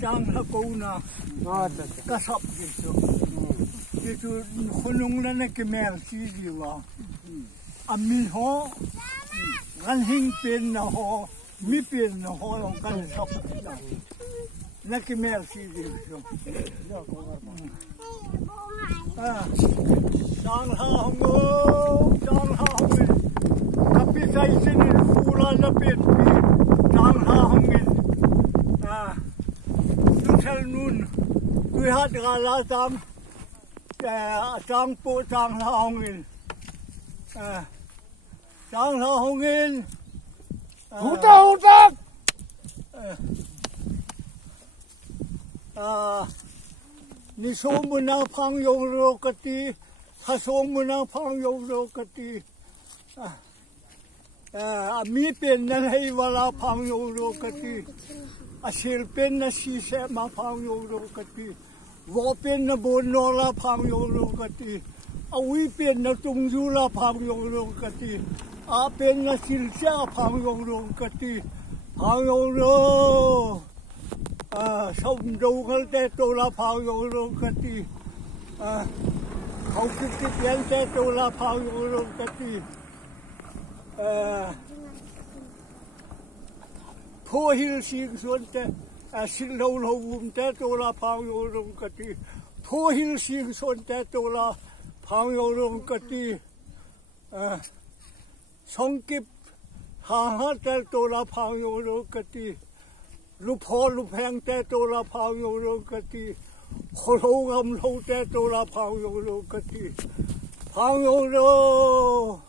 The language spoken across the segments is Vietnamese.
trang là cô na cá sập cái chỗ khôn nông là cái mèo gì gì vậy mi ho gan hình tiền na ho mi tiền na ho lòng gan sập là cái mèo gì gì vậy trang hong tapi saya sini pula lebih trang hong Theo nun tôi hát gà lá tam trang bộ trang la hồng in trang la hồng in hút ta ni số mùa nào phang yong rô cát ti thà số mùa nào phang yong rô cát ti mi bên này hay vào la phang yong rô cát ti asil pen na si se ma phang yo ro kati wo pen na bon no la phang yo ro kati awi pen na tung ju la phang yo ro kati a pen na sil cha phang yo ro kati phang yo ro sông đâu khal te to la phang yo ro kati khâu kit yan te to la phang yo ro kati Phố hill sinh xuân te, sinh lâu lâu vùng te tô la phang yo rong kati. Phố hill sinh xuân te tô la phang yo rong kati. Song kip ha te tô la phang yo rong kati. Lup ho lup hang te tô la phang yo rong kati. Ho lâu gam lâu te tô la phang yo rong kati. Phang yo rong.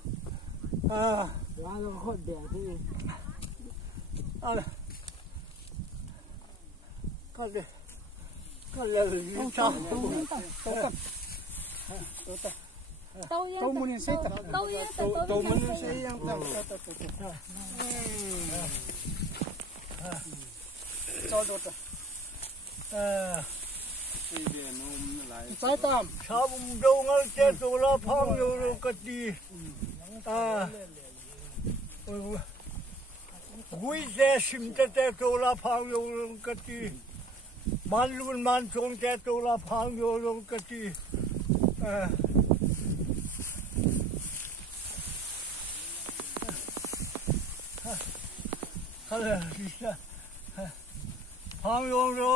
Cái gì sao? Tao muốn xây ta. Tao muốn xây yang ta. Cho ta. Sai tam. Sao đâu ngal che tu la phang yo ro kati. Gui ze sim te tu la phang yo ro kati. Man lun man chong te tu la phang yo ro kati. Phang yo ro